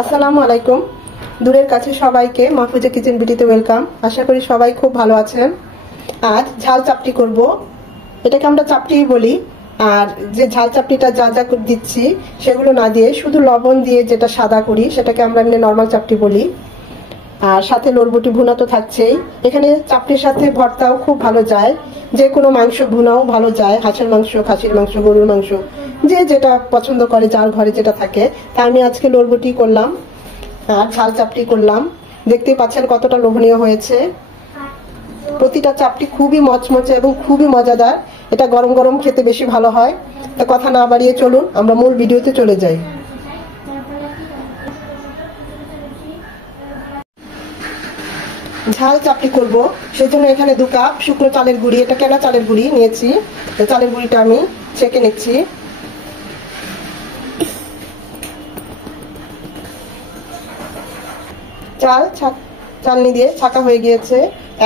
আসসালামু আলাইকুম। দূরের কাছে সবাইকে মাহফুজা কিচেন বিউটিতে ওয়েলকাম। আশা করি সবাই খুব ভালো আছেন। আজ ঝাল চাপটি করব। এটাকে আমরা চাপটি বলি। আর যে ঝাল চাপটিটা যা যা দিচ্ছি সেগুলো না দিয়ে শুধু লবণ দিয়ে যেটা সাদা করি সেটাকে আমরা এমনি নর্মাল চাপটি বলি। আর সাথে লড়বটি ভুনা তো থাকছেই। এখানে চাপটির সাথে ভর্তাও খুব ভালো যায়, যে কোনো মাংস ভুনাও ভালো যায়, হাঁসের মাংস, খাসির মাংস, গরুর মাংস, যে যেটা পছন্দ করে, যার ঘরে যেটা থাকে। তা আমি আজকে লড়বটি করলাম আর ঝাল চাপটি করলাম। দেখতেই পাচ্ছেন কতটা লোভনীয় হয়েছে। প্রতিটা চাপটি খুবই মচমচে এবং খুবই মজাদার। এটা গরম গরম খেতে বেশি ভালো হয়। তা কথা না বাড়িয়ে চলুন আমরা মূল ভিডিওতে চলে যাই। ঝাল চাপটি করব, সেজন্য এখানে 2 কাপ শুকনো চালের গুঁড়ি, এটা কেনা চালের গুঁড়ি নিয়েছি। চালের গুঁড়িটা আমি ছেঁকে নিচ্ছি। চালনি দিয়ে ছাকা হয়ে গিয়েছে।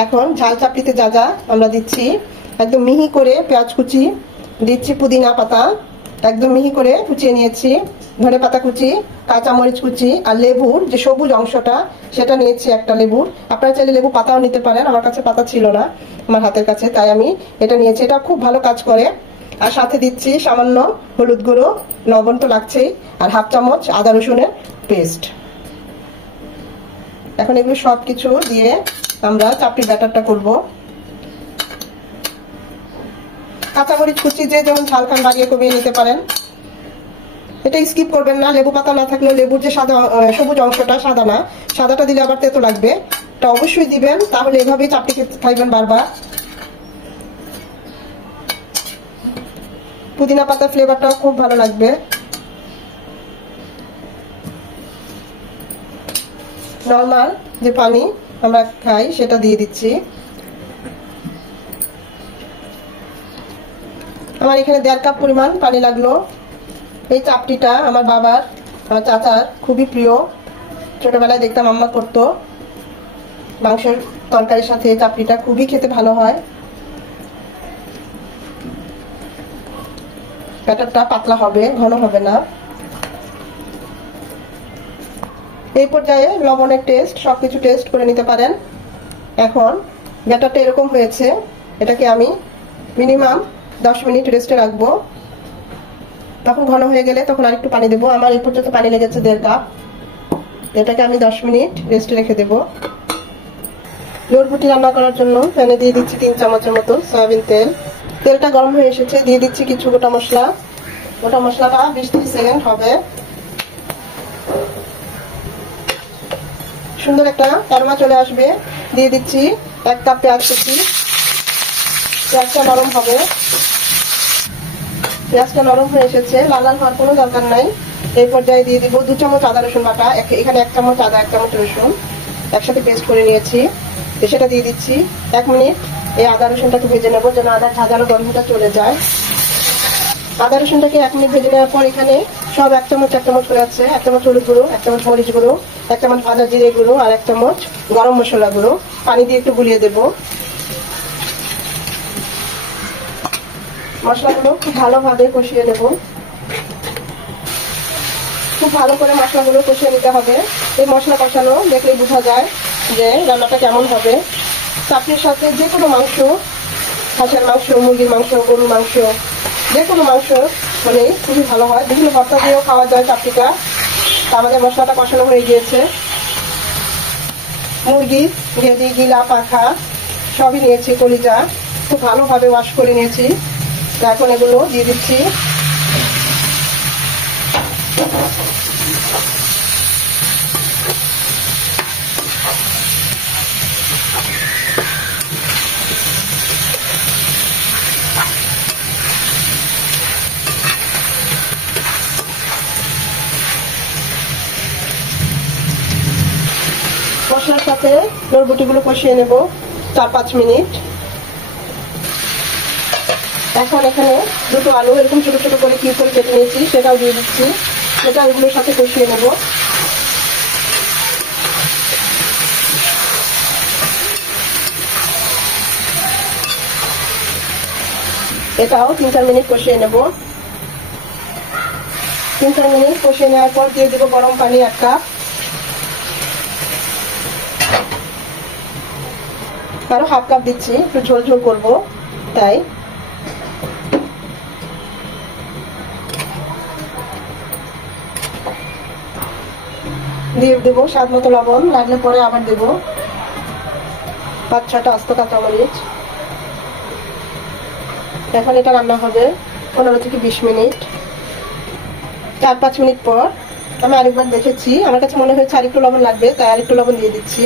এখন ঝাল চাপটিতে যা যা আমরা দিচ্ছি, একদম মিহি করে পেঁয়াজ কুচি দিচ্ছি, পুদিনা পাতা একদম মিহি করে কুচিয়ে নিয়েছি, ধনে পাতা কুচি, কাঁচামরিচ কুচি, আর লেবুর যে সবুজ অংশটা সেটা নিয়েছি একটা লেবুর। আপনারা চাইলে লেবু পাতাও নিতে পারেন, আমার কাছে পাতা ছিল না আমার হাতের কাছে, তাই আমি এটা নিয়েছি। এটা খুব ভালো কাজ করে। আর সাথে দিচ্ছি সামান্য হলুদ গুঁড়ো, লবণ তো লাগছেই, আর 1/2 চামচ আদা রসুনের পেস্ট। এখন এগুলো সবকিছু দিয়ে আমরা চাপটির ব্যাটারটা করব। কাঁচামরিচ কুচি যে যেমন ঝাল খান বাড়িয়ে কমিয়ে নিতে পারেন, এটা স্কিপ করবেন না। লেবু পাতা না থাকলেও লেবুর যে সাদা সবুজ অংশটা, সাদা না, সাদাটা দিলে আবার তেতো লাগবে, এটা অবশ্যই দিবেন, তাহলে এভাবেই চাপটি খাইবেন বারবার। পুদিনা পাতার ফ্লেভারটাও খুব ভালো লাগবে। নরমাল যে পানি আমরা খাই সেটা দিয়ে দিচ্ছি। আমার এখানে 1.5 কাপ পরিমাণ পানি লাগলো। এই চাপটিটা আমার বাবার, আমার চাচার খুবই প্রিয়। ছোটবেলায় দেখতাম আম্মা করতো। মাংসের তরকারির সাথে চাপটিটা খুবই খেতে ভালো হয়। ব্যাটারটা পাতলা হবে, ঘন হবে না। এই পর্যায়ে লবণের টেস্ট, সবকিছু টেস্ট করে নিতে পারেন। এখন ব্যাটারটা এরকম হয়েছে, এটাকে আমি মিনিমাম 10 মিনিট রেস্টে রাখবো। তখন ঘন হয়ে গেলে তখন আরেকটু পানি দেবো। আমার এই পর্যন্ত পানি লেগেছে 1.5 কাপ। এটাকে আমি 10 মিনিট রেস্টে রেখে দেবো। লড়বুটি রান্না করার জন্য প্যানে দিয়ে দিচ্ছি 3 চামচের মতো সয়াবিন তেল। তেলটা গরম হয়ে এসেছে, দিয়ে দিচ্ছি কিছু গোটা মশলা। গোটা মশলাটা 20-30 সেকেন্ড হবে। সুন্দর একটা অ্যারোমা চলে আসবে। দিয়ে দিচ্ছি 1 কাপ পেঁয়াজ কুচি। পেঁয়াজটা নরম হবে। পেঁয়াজটা নরম হয়ে এসেছে, লাল লাল হওয়ার কোনো দরকার নাই। এই পর্যায়ে দিয়ে দিব 2 চামচ আদা রসুন বাটা। এখানে 1 চামচ আদা, 1 চামচ রসুন একসাথে পেস্ট করে নিয়েছি, সেটা দিয়ে দিচ্ছি। 1 মিনিট এই আদা রসুনটাকে ভেজে নেবো, যেন আদার ঝাঁঝালো গন্ধটা চলে যায়। আদা রসুনটাকে 1 মিনিট ভেজে নেওয়ার পর এখানে সব 1 চামচ করে আছে। 1 চামচ হলুদ গুঁড়ো, 1 চামচ মরিচ গুঁড়ো, 1 চামচ ভাজা জিরে গুঁড়ো, আর 1 চামচ গরম মশলা গুঁড়ো। পানি দিয়ে একটু গুলিয়ে দেবো। মশলাগুলো খুব ভালোভাবে কষিয়ে নেব। খুব ভালো করে মশলাগুলো কষিয়ে নিতে হবে। এই মশলা কষানো দেখলেই বোঝা যায় যে রান্নাটা কেমন হবে। চাপটির সাথে যে কোনো মাংস, হাঁসের মাংস, মুরগির মাংস, গরুর মাংস, যে কোনো মাংস মানে খুবই ভালো হয়। বিভিন্ন ভর্তা দিয়েও খাওয়া যায় চাপটিটা। আমাদের মশলাটা কষানো হয়ে গিয়েছে। মুরগি, গেদি, গিলা, পাখা সবই নিয়েছি, কলিজা খুব ভালোভাবে ওয়াশ করে নিয়েছি। এখন এগুলো দিয়ে দিচ্ছি। মশলার সাথে লড়বুটিগুলো কষিয়ে নেব 4-5 মিনিট। এখন এখানে 2টো আলু এরকম ছোট ছোট করে কিউব করে কেটে নিয়েছি, সেটাও দিয়ে দিচ্ছি। সেটা এগুলোর সাথে কষিয়ে নেব। এটাও 3-4 মিনিট কষিয়ে নেব। 3-4 মিনিট কষিয়ে নেওয়ার পর দিয়ে দেবো গরম পানি 1 কাপ। আরো হাফ কাপ দিচ্ছি, একটু ঝোল ঝোল করবো তাই। দিয়ে দেবো স্বাদ মতো লবণ, লাগলে পরে আবার দেবো 5-6টা আস্ত কাঁচামরিচ। এখন এটা রান্না হবে 15 থেকে 20 মিনিট। 4-5 মিনিট পর আমি আরেকবার দেখেছি, আমার কাছে মনে হয়েছে আরেকটু লবণ লাগবে, তাই আরেকটু লবণ দিয়ে দিচ্ছি।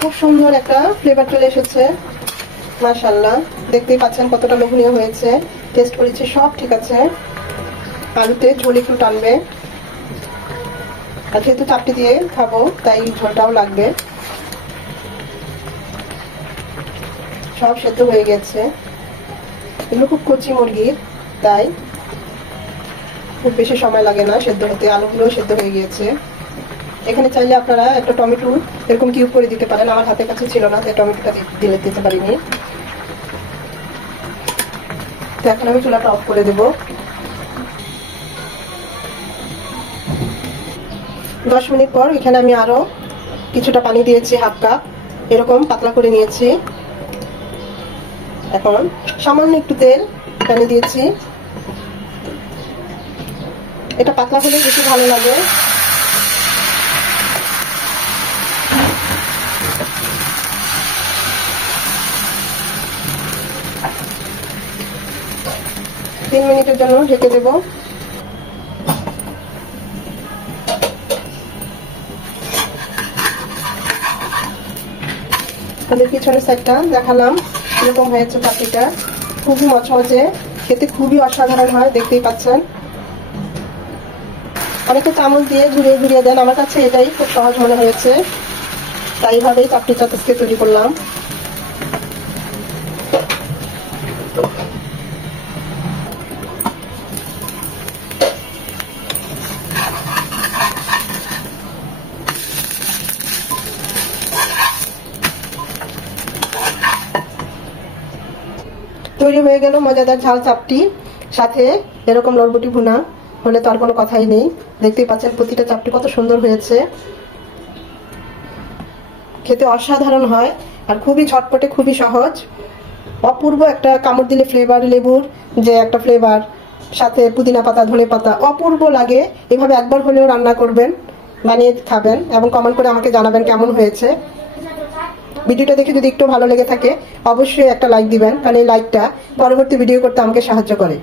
খুব সুন্দর একটা ফ্লেভার চলে এসেছে, মাশাআল্লাহ। দেখতেই পাচ্ছেন কতটা লোভনীয় হয়েছে। টেস্ট করেছি, সব ঠিক আছে। আলুতে ঝোল একটু টানবে, আর যেহেতু চাপটি দিয়ে খাবো তাই ঝোলটাও লাগবে। সব সেদ্ধ হয়ে গেছে, এগুলো খুব কচি মুরগির, তাই খুব বেশি সময় লাগে না সেদ্ধ হতে। আলুগুলো সেদ্ধ হয়ে গিয়েছে। এখানে চাইলে আপনারা একটা টমেটো এরকম কিউব করে দিতে পারেন, আমার হাতের কাছে ছিল না তাই টমেটোটা দিতে পারিনি। তো এখন আমি চুলাটা অফ করে দেব। 10 মিনিট পর এখানে আমি আরো কিছুটা পানি দিয়েছি, হাফ কাপ এরকম পাতলা করে নিয়েছি। এখন সামান্য একটু তেল প্যানে দিয়েছি, এটা পাতলা হলে বেশি ভালো লাগে। তিন মিনিটের জন্য ঢেকে দেব। তাদের পিছনের সাইডটা দেখালাম, এরকম হয়েছে চাটনিটা। খুবই মচমচে, খেতে খুবই অসাধারণ হয়, দেখতেই পাচ্ছেন। অনেকে চামচ দিয়ে ঘুরিয়ে ঘুরিয়ে দেন, আমার কাছে এটাই খুব সহজ মনে হয়েছে, তাই এইভাবেই চাটনি চাটুসকে তৈরি করলাম। তৈরি হয়ে গেল মজাদার ঝাল চাপটি, সাথে এরকম লড়বটি ভুনা হলে তো আর কোনো কথাই নেই। দেখতেই পাচ্ছেন প্রতিটা চাপটি কত সুন্দর হয়েছে, খেতে অসাধারণ হয় আর খুবই ঝটপটে, খুবই সহজ। অপূর্ব একটা কামড় দিলে ফ্লেভার, লেবুর যে একটা ফ্লেভার, সাথে পুদিনা পাতা, ধনে পাতা, অপূর্ব লাগে। এভাবে একবার হলেও রান্না করবেন, বানিয়ে খাবেন এবং কমেন্ট করে আমাকে জানাবেন কেমন হয়েছে। ভিডিওটা দেখে যদি একটু ভালো লেগে থাকে অবশ্যই একটা লাইক দিবেন, কারণ এই লাইকটা পরবর্তী ভিডিও করতে আমাকে সাহায্য করে।